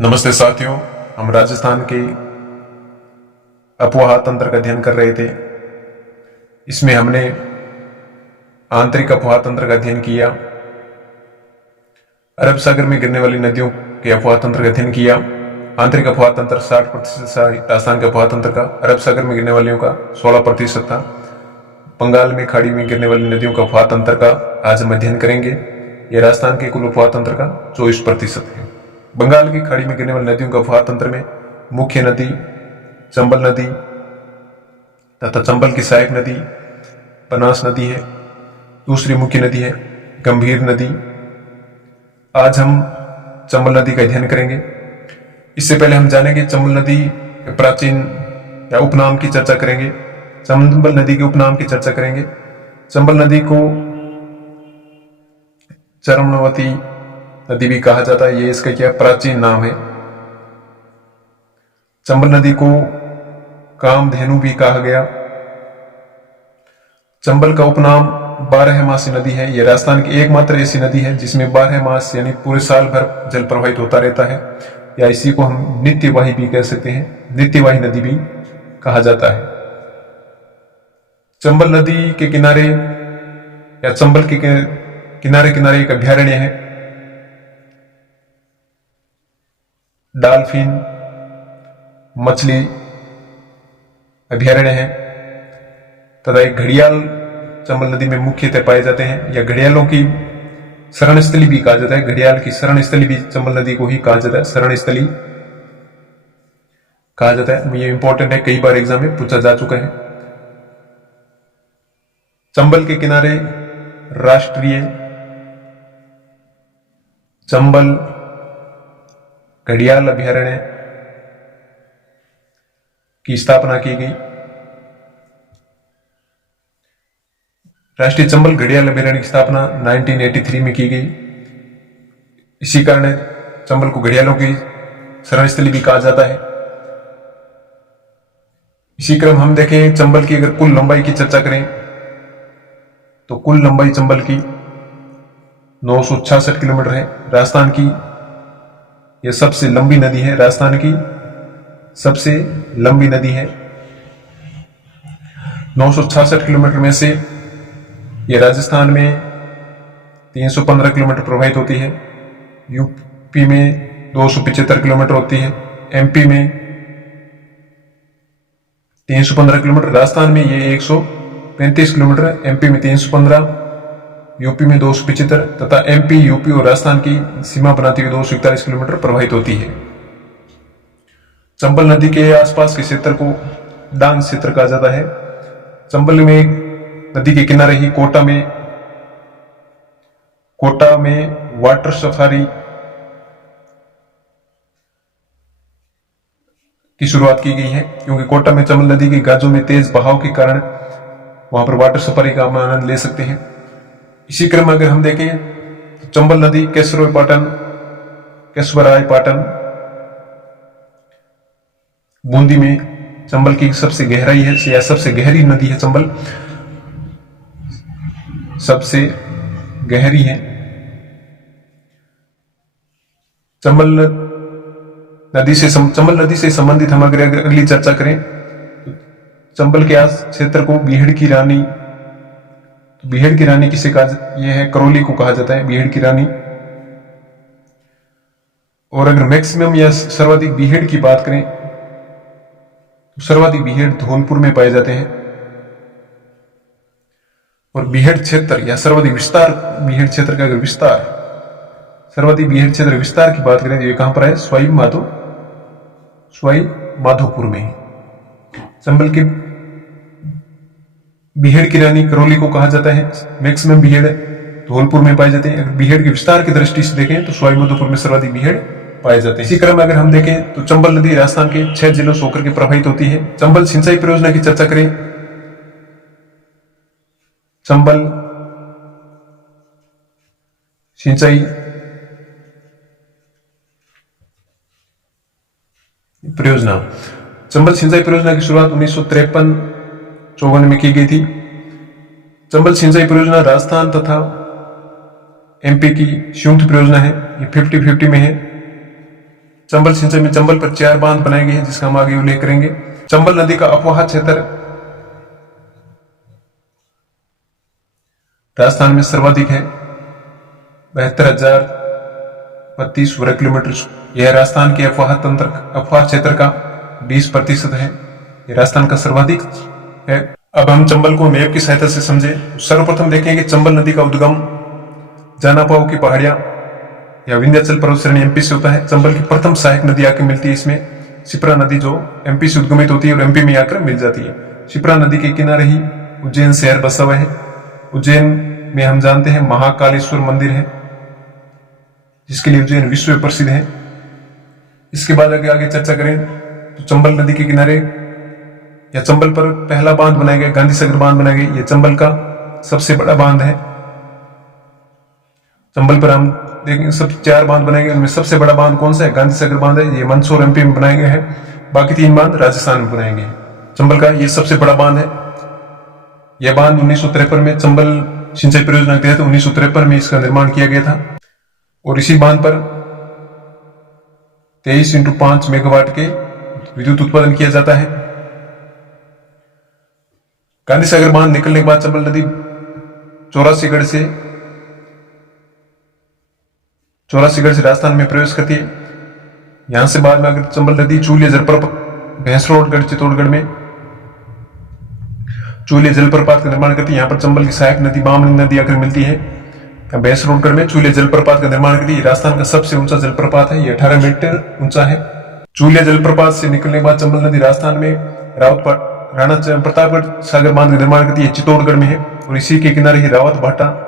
नमस्ते साथियों, हम राजस्थान के अफवाह तंत्र का अध्ययन कर रहे थे। इसमें हमने आंतरिक अफवाह तंत्र का अध्ययन किया, अरब सागर में गिरने वाली नदियों के अफवाह तंत्र का अध्ययन किया। आंतरिक अफवाह तंत्र 60% राजस्थान के अफवाह तंत्र का, अरब सागर में गिरने वालियों का 16% था। बंगाल में खाड़ी में गिरने वाली नदियों का अफवाह तंत्र का आज हम अध्ययन करेंगे। यह राजस्थान के कुल अफवाह तंत्र का 24% है। बंगाल की खाड़ी में गिरने वाली नदियों का अफवाह तंत्र में मुख्य नदी चंबल नदी तथा चंबल की सहायक नदी बनास नदी है। दूसरी मुख्य नदी है गंभीर नदी। आज हम चंबल नदी का अध्ययन करेंगे। इससे पहले हम जानेंगे चंबल नदी के प्राचीन या उपनाम की चर्चा करेंगे। चंबल नदी के उपनाम की चर्चा करेंगे। चंबल नदी को चरमनवती नदी भी कहा जाता है, ये इसका क्या प्राचीन नाम है। चंबल नदी को कामधेनु भी कहा गया। चंबल का उपनाम 12 मासी नदी है। यह राजस्थान की एकमात्र ऐसी नदी है जिसमें 12 मास यानी पूरे साल भर जल प्रवाहित होता रहता है, या इसी को हम नित्यवाही भी कह सकते हैं, नित्यवाही नदी भी कहा जाता है। चंबल नदी के किनारे या चंबल के किनारे किनारे एक अभ्यारण्य है। डाल्फिन मछली अभ्यारण्य है तथा एक घड़ियाल चंबल नदी में मुख्यतः पाए जाते हैं, या घड़ियालों की शरण स्थली भी कहा जाता है। घड़ियाल की शरण स्थली भी चंबल नदी को ही कहा जाता है, शरण स्थली कहा जाता है। ये इंपॉर्टेंट है, कई बार एग्जाम में पूछा जा चुका है। चंबल के किनारे राष्ट्रीय चंबल घड़ियाल अभ्यारण्य की स्थापना की गई। राष्ट्रीय चंबल घड़ियाल अभ्यारण्य की स्थापना 1983 में की गई। इसी कारण चंबल को घड़ियालों की शरणस्थली भी कहा जाता है। इसी क्रम हम देखें चंबल की अगर कुल लंबाई की चर्चा करें तो कुल लंबाई चंबल की 966 किलोमीटर है। राजस्थान की यह सबसे लंबी नदी है, राजस्थान की सबसे लंबी नदी है। 966 किलोमीटर में से यह राजस्थान में 315 किलोमीटर प्रवाहित होती है, यूपी में 275 किलोमीटर होती है, एमपी में 315 किलोमीटर, राजस्थान में ये 135 किलोमीटर, एमपी में 315, यूपी में 275 तथा एमपी, यूपी और राजस्थान की सीमा बनाती हुई 241 किलोमीटर प्रवाहित होती है। चंबल नदी के आसपास के क्षेत्र को डांग क्षेत्र कहा जाता है। चंबल में नदी के किनारे ही कोटा में वाटर सफारी की शुरुआत की गई है, क्योंकि कोटा में चंबल नदी की गाजों में तेज बहाव के कारण वहां पर वाटर सफारी का आनंद ले सकते हैं। इसी क्रम में अगर हम देखें तो चंबल नदी केशवराय पाटन बूंदी में चंबल की सबसे गहराई है, या सबसे गहरी नदी है। चंबल सबसे गहरी है। चंबल नदी से संबंधित हम अगर अगली चर्चा करें तो चंबल के आस क्षेत्र को बीहड़ की रानी किसे कहा, यह है करौली को कहा जाता है, बीहड़ की रानी। और अगर मैक्सिमम या सर्वाधिक बीहड़ की बात करें तो सर्वाधिक बीहड़ धौलपुर में पाए जाते हैं। और बीहड़ क्षेत्र या सर्वाधिक विस्तार, बीहड़ क्षेत्र का अगर सर्वाधिक बीहड़ क्षेत्र विस्तार की बात करें तो ये कहां पर है, सवाई माधोपुर में। चंबल के बीहड़ की रानी करौली को कहा जाता है। मैक्सिमम बीहड़ धौलपुर में पाए जाते हैं। अगर बीहड़ के विस्तार की दृष्टि से देखें तो सवाई माधोपुर में सर्वाधिक बीहड़ पाए जाते हैं। इसी क्रम में अगर हम देखें तो चंबल नदी राजस्थान के 6 जिलों से होकर के प्रवाहित होती है। चंबल सिंचाई परियोजना की चर्चा करें, चंबल सिंचाई परियोजना की शुरुआत 1953-54 में की गई थी। चंबल सिंचाई परियोजना राजस्थान तथा एमपी की संयुक्त परियोजना है। ये 50-50 में है। चंबल सिंचाई में चंबल पर 4 बांध बनाए गए हैं, जिसका हम आगे उल्लेख करेंगे। चंबल नदी का अफवाह क्षेत्र राजस्थान में सर्वाधिक है, 72,032 वर्ग किलोमीटर। यह राजस्थान के अफवाह क्षेत्र का 20% है। यह राजस्थान का सर्वाधिक है। अब हम चंबल को मैप की सहायता से समझे। सर्वप्रथम देखेंगे चंबल नदी का उद्गम जानापाव की पहाड़ियां या विंध्याचल पर्वत श्रेणी एमपी से होता है। चंबल की प्रथम सहायक नदी आकर मिलती है इसमें शिप्रा नदी, जो एमपी से उद्गमित होती है और एमपी में आकर मिल जाती है। शिप्रा नदी के किनारे ही उज्जैन शहर बसा हुआ है। उज्जैन में हम जानते हैं महाकालेश्वर मंदिर है, जिसके लिए उज्जैन विश्व में प्रसिद्ध है। इसके बाद आगे चर्चा करें तो चंबल नदी के किनारे या चंबल पर पहला बांध बनाया गया, गांधी सागर बांध बनाया गया। यह चंबल का सबसे बड़ा बांध है। चंबल पर हम देखेंगे सब 4 बांध बनाए गए, उनमें सबसे बड़ा बांध कौन सा है? गांधी सागर बांध है। ये मंदसौर एमपी में बनाए गए हैं। बाकी 3 बांध राजस्थान में बनाए गए हैं। चंबल का ये सबसे बड़ा बांध है। यह बांध 1953 में चंबल सिंचाई परियोजना के तहत 1953 में इसका निर्माण किया गया था और इसी बांध पर 23x5 मेगावाट के विद्युत उत्पादन किया जाता है। गांधी सागर बांध निकलने के बाद चंबल नदी चौरासीगढ़ से राजस्थान में प्रवेश करती है। यहां से बाद में अगर चंबल नदी चूलिया जलप्रपात भैंसरोडगढ़ चित्तौड़गढ़ में चूलिया जलप्रपात का निर्माण करती है। यहाँ पर चंबल की सहायक नदी बामनी नदी आकर मिलती है। भैंसरोडगढ़ में चूलिया जलप्रपात का निर्माण करती है। राजस्थान का सबसे ऊंचा जलप्रपात है, ये 18 मीटर ऊंचा है। चूलिया जलप्रपात से निकलने के बाद चंबल नदी राजस्थान में राणा प्रतापगढ़ सागर बांध का निर्माण करती है, चित्तौड़गढ़ में है और इसी के किनारे ही रावत भाटा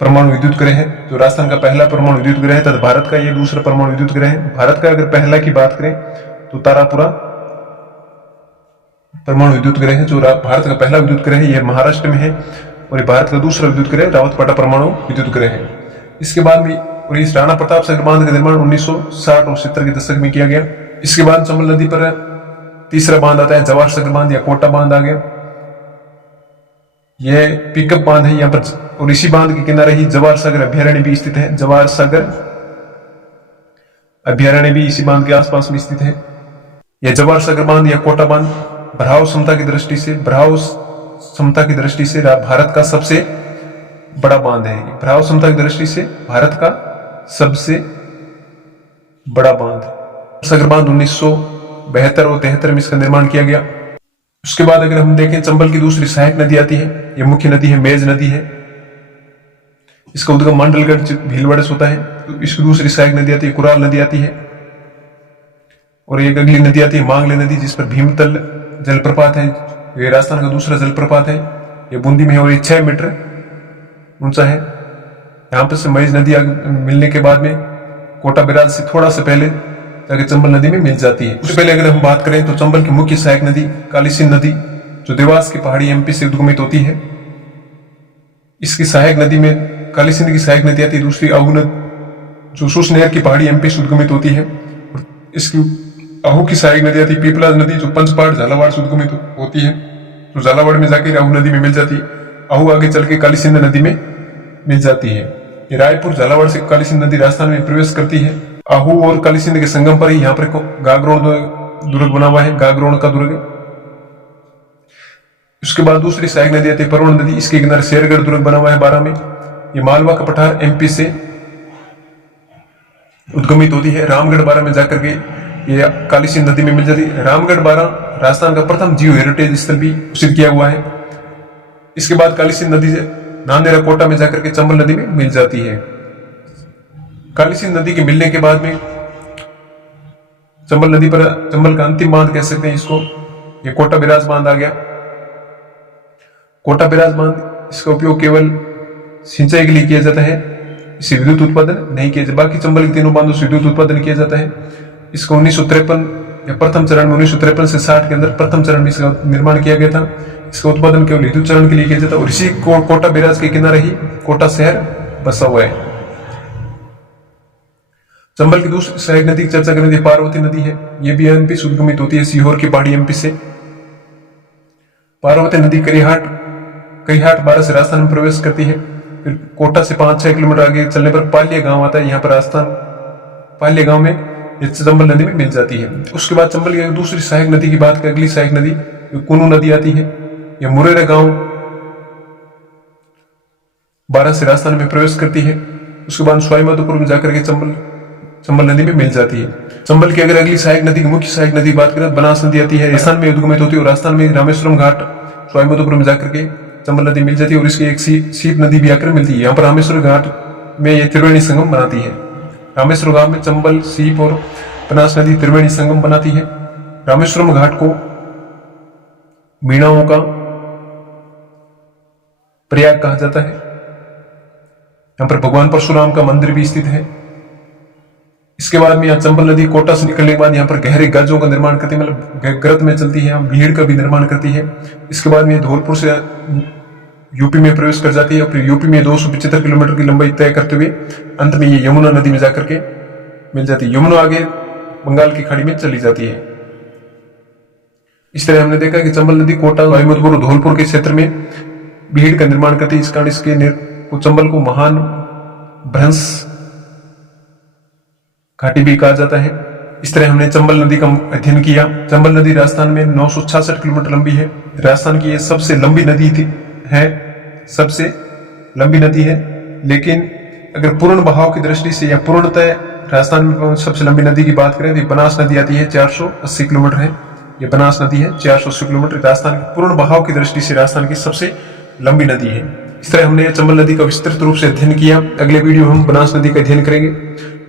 परमाणु विद्युत गृह है, जो राजस्थान का पहला परमाणु विद्युत गृह है तथा भारत का यह दूसरा परमाणु विद्युत गृह है। भारत का अगर पहला की बात करें तो तारापुरा परमाणु विद्युत गृह है, जो भारत का पहला विद्युत गृह है, यह महाराष्ट्र में है और ये भारत का दूसरा विद्युत गृह रावतपाटा परमाणु विद्युत गृह है। इसके बाद में और इस राणा प्रताप सागर बांध का निर्माण 1960 और 70 के दशक में किया गया। इसके बाद चंबल नदी पर तीसरा बांध आता है, जवाहर सागर बांध या कोटा बांध आ गया। यह पिकअप बांध है यहाँ पर और इसी बांध के किनारे ही जवाहर सागर अभ्यारण्य भी स्थित है। जवाहर सागर अभ्यारण्य भी इसी बांध के आसपास में स्थित है। यह जवाहर सागर बांध या कोटा बांध भराव क्षमता की दृष्टि से भारत का सबसे बड़ा बांध है। भराव क्षमता की दृष्टि से भारत का सबसे बड़ा बांध सागर बांध 1972 और 73 में इसका निर्माण किया गया। उसके बाद अगर हम देखें चंबल की दूसरी सहायक नदी आती है, यह मुख्य नदी है मेज नदी है। इसका उद्गम मंडलगढ़ भीलवाड़ा से होता है। तो इसकी दूसरी सहायक नदी आती है कुराल नदी आती है और एक अगली नदी आती है मांगले नदी, जिस पर भीमतल जलप्रपात है। ये राजस्थान का दूसरा जलप्रपात है, ये बूंदी में है और ये 6 मीटर ऊंचा है। यहाँ पर से महेज नदी मिलने के बाद में कोटा बिराज से थोड़ा सा पहले जाके चंबल नदी में मिल जाती है। उससे पहले अगर हम बात करें तो चंबल की मुख्य सहायक नदी कालीसिंध नदी, जो देवास की पहाड़ी एमपी से उद्गमित होती है। इसकी सहायक नदी में कालीसिंध की सहायक नदी आती है, दूसरी आहू नदी जो सुसनेर की पहाड़ी एमपी से उद्गमित होती है। और इसकी आहू की सहायक नदी आती है पीपलाज नदी, जो पंचपाड़ झालावाड़ से उद्गमित होती है, जो झालावाड़ में जाकर आहू नदी में मिल जाती है। आहू आगे चल के कालीसिंध नदी में मिल जाती है। ये रायपुर झालावाड़ से कालीसिंध नदी राजस्थान में प्रवेश करती है। आहू और कालीसिंध के संगम पर ही यहाँ पर गागरोण दुर्ग बना हुआ है, गागरोण का दुर्ग। उसके बाद दूसरी सहायक नदी आती है परवण नदी, इसके किनारे शेरगढ़ दुर्ग बना हुआ है 12 में। ये मालवा का पठार एमपी से उद्गमित होती है। रामगढ़ 12 में जाकर के ये कालीसिंध नदी में मिल जाती है। रामगढ़ 12 राजस्थान का प्रथम जियो हेरिटेज स्थल भी घोषित किया हुआ है। इसके बाद कालीसिंध नदी से नांदेरा कोटा में जाकर के चंबल नदी में मिल जाती है। कालीसिंध नदी के मिलने के बाद में चंबल नदी पर चंबल का अंतिम बांध कह सकते हैं इसको, ये कोटा बिराज बांध आ गया। कोटा बिराज बांध, इसका उपयोग केवल सिंचाई के लिए किया जाता है, इसे विद्युत उत्पादन नहीं किया जाता। बाकी चंबल के तीनों बांधों से विद्युत उत्पादन किया जाता है। इसको 1953 या प्रथम चरण में 1953 से 60 के अंदर प्रथम चरण में इसका निर्माण किया गया था। इसका उत्पादन केवल विद्युत चरण के लिए किया जाता है और इसी कोटा बिराज के किनारे ही कोटा शहर बसा हुआ है। चंबल की दूसरी सहायक नदी की चर्चा करें तो पार्वती नदी है। यह भी एमपी से उद्गमित होती है, सीहोर की पहाड़ी एमपी से। पार्वती नदी करिहाट 12 से राजस्थान में प्रवेश करती है। फिर कोटा से 5-6 किलोमीटर आगे चलने पर पालिया गांव आता है। यहाँ पर राजस्थान पालिया गांव में ये चंबल नदी में मिल जाती है। उसके बाद चंबल की दूसरी सहायक नदी की बात करें, अगली सहायक नदी कुनू नदी आती है। यह मुरेरा गांव 12 से राजस्थान में प्रवेश करती है। उसके बाद सवाई माधोपुर में जाकर के चंबल नदी में मिल जाती है। चंबल की अगर अगली सहायक नदी की मुख्य सहायक नदी बात करें, बनास नदी आती है, राजस्थान में उद्गमित होती है और राजस्थान में रामेश्वरम घाट सवाई माधोपुर में जाकर के चंबल नदी मिल जाती है। और इसकी एक सीप नदी भी आकर मिलती है। यहाँ पर रामेश्वर घाट में ये त्रिवेणी संगम बनाती है। रामेश्वर घाट में चंबल, सीप और बनास नदी त्रिवेणी संगम बनाती है। रामेश्वरम घाट को मीणाओं का प्रयाग कहा जाता है। यहाँ पर भगवान परशुराम का मंदिर भी स्थित है। इसके बाद में यहाँ चंबल नदी कोटा से निकलने के बाद यहाँ पर गहरे गाजों का निर्माण करती है, मतलब गर्त में चलती है, यहाँ भीड़ का भी निर्माण करती है। इसके बाद में धौलपुर से यूपी में प्रवेश कर जाती है और फिर यूपी में 275 किलोमीटर की लंबाई तय करते हुए अंत में ये यमुना नदी में जाकर के मिल जाती है। यमुना आगे बंगाल की खाड़ी में चली जाती है। इस तरह हमने देखा कि चंबल नदी कोटा, सवाई माधोपुर और धौलपुर के क्षेत्र में भीड़ का निर्माण करती है। इस कारण इसके चंबल को महान भ्रंश घाटी भी कहा जाता है। इस तरह हमने चंबल नदी का अध्ययन किया। चंबल नदी राजस्थान में 966 किलोमीटर लंबी है। राजस्थान की ये सबसे लंबी नदी है, सबसे लंबी नदी है। लेकिन अगर पूर्ण बहाव की दृष्टि से या पूर्णतः राजस्थान में सबसे लंबी नदी की बात करें तो बनास नदी आती है, 480 किलोमीटर है। ये बनास नदी है 480 किलोमीटर। राजस्थान की पूर्ण बहाव की दृष्टि से राजस्थान की सबसे लंबी नदी है। इस तरह हमने चंबल नदी का विस्तृत रूप से अध्ययन किया। अगले वीडियो हम बनास नदी का अध्ययन करेंगे।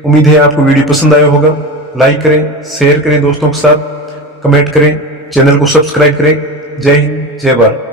उम्मीद है आपको वीडियो पसंद आया होगा। लाइक करें, शेयर करें दोस्तों के साथ, कमेंट करें, चैनल को सब्सक्राइब करें। जय हिंद, जय भारत।